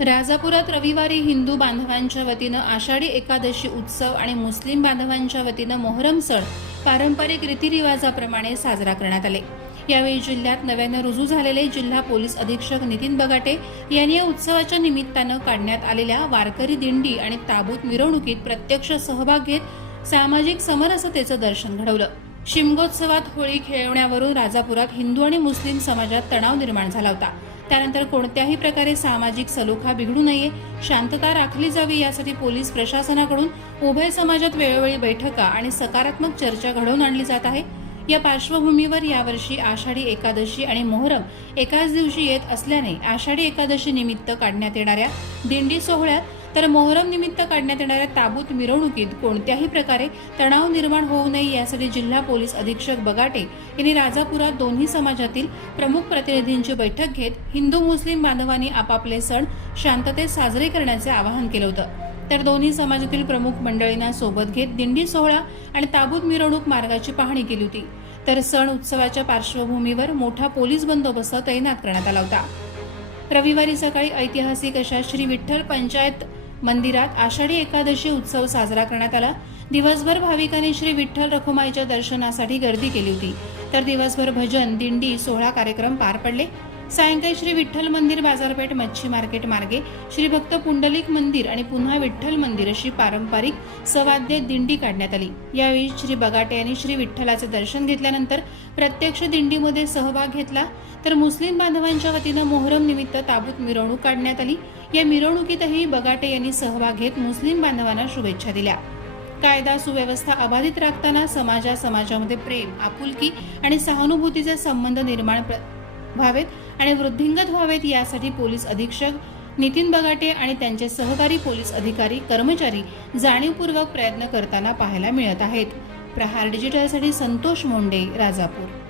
राजापुरात रविवारी हिंदू बांधवांच्या वतीनं आषाढी एकादशी उत्सव आणि मुस्लिम बांधवांच्या वतीनं मोहरम सण पारंपरिक रीतिरिवाजाप्रमाणे साजरा करण्यात आले. यावेळी जिल्ह्यात नव्यानं रुजू झालेले जिल्हा पोलीस अधीक्षक नितीन बगाटे यांनी या उत्सवाच्या निमित्तानं काढण्यात आलेल्या वारकरी दिंडी आणि ताबूत मिरवणुकीत प्रत्यक्ष सहभाग घेत सामाजिक समरसतेचं दर्शन घडवलं. शिमगोत्सवात होळी खेळवण्यावरून राजापुरात हिंदू आणि मुस्लिम समाजात तणाव निर्माण झाला होता. त्यानंतर कोणत्याही प्रकारे सामाजिक सलोखा बिघडू नये शांतता राखली जावी यासाठी पोलीस प्रशासनाकडून उभय समाजात वेळोवेळी बैठका आणि सकारात्मक चर्चा घडवून आणली जात आहे. या पार्श्वभूमीवर यावर्षी आषाढी एकादशी आणि मोहरम एकाच दिवशी येत असल्याने आषाढी एकादशी निमित्त काढण्यात येणाऱ्या दिंडी सोहळ्यात तर मोहरम निमित्त काढण्यात येणाऱ्या ताबूत मिरवणुकीत कोणत्याही प्रकारे तणाव निर्माण होऊ नये यासाठी जिल्हा पोलीस अधीक्षक बगाटे यांनी राजापुरात दोन्ही समाजातील प्रमुख प्रतिनिधींची बैठक घेत हिंदू मुस्लिम बांधवांनी आपापले सण शांततेत साजरे करण्याचे आवाहन केलं होतं. तर दोन्ही समाजातील प्रमुख मंडळींना सोबत घेत दिंडी सोहळा आणि ताबूत मिरवणूक मार्गाची पाहणी केली होती. तर सण उत्सवाच्या पार्श्वभूमीवर मोठा पोलीस बंदोबस्त तैनात करण्यात आला होता. रविवारी सकाळी ऐतिहासिक अशा श्री विठ्ठल पंचायत मंदिरात आषाढी एकादशी उत्सव साजरा करण्यात आला. दिवसभर भाविकांनी श्री विठ्ठल रखुमाईच्या दर्शनासाठी गर्दी केली होती. तर दिवसभर भजन दिंडी सोहळा कार्यक्रम पार पडले. सायंकाळी श्री विठ्ठल मंदिर बाजारपेठ मच्छी मार्केट मार्गे श्री भक्त पुंडलिक मंदिर आणि पुन्हा विठ्ठल मंदिर अशी पारंपरिक सवाद्य दिंडी काढण्यात आली. यावेळी श्री बगाटे यांनी श्री विठ्ठलाचे दर्शन घेतल्यानंतर प्रत्यक्ष दिंडीमध्ये सहभाग घेतला. तर मुस्लिम बांधवांच्या वतीनं मोहरम निमित्त ताबूत मिरवणूक काढण्यात आली. या मिरवणुकीतही बगाटे यांनी सहभाग घेत मुस्लिम बांधवांना शुभेच्छा दिल्या. कायदा सुव्यवस्था अबाधित राखताना समाजा समाजामध्ये प्रेम आपुलकी आणि सहानुभूतीचे संबंध निर्माण प्र- व्हावेत. आणि वृद्धिंगत व्हावेत यासाठी पोलीस अधीक्षक नितीन बगाटे आणि त्यांचे सहकारी पोलीस अधिकारी कर्मचारी जाणीवपूर्वक प्रयत्न करताना पाहायला मिळत आहेत. प्रहार डिजिटलसाठी संतोष मोंडे राजापूर.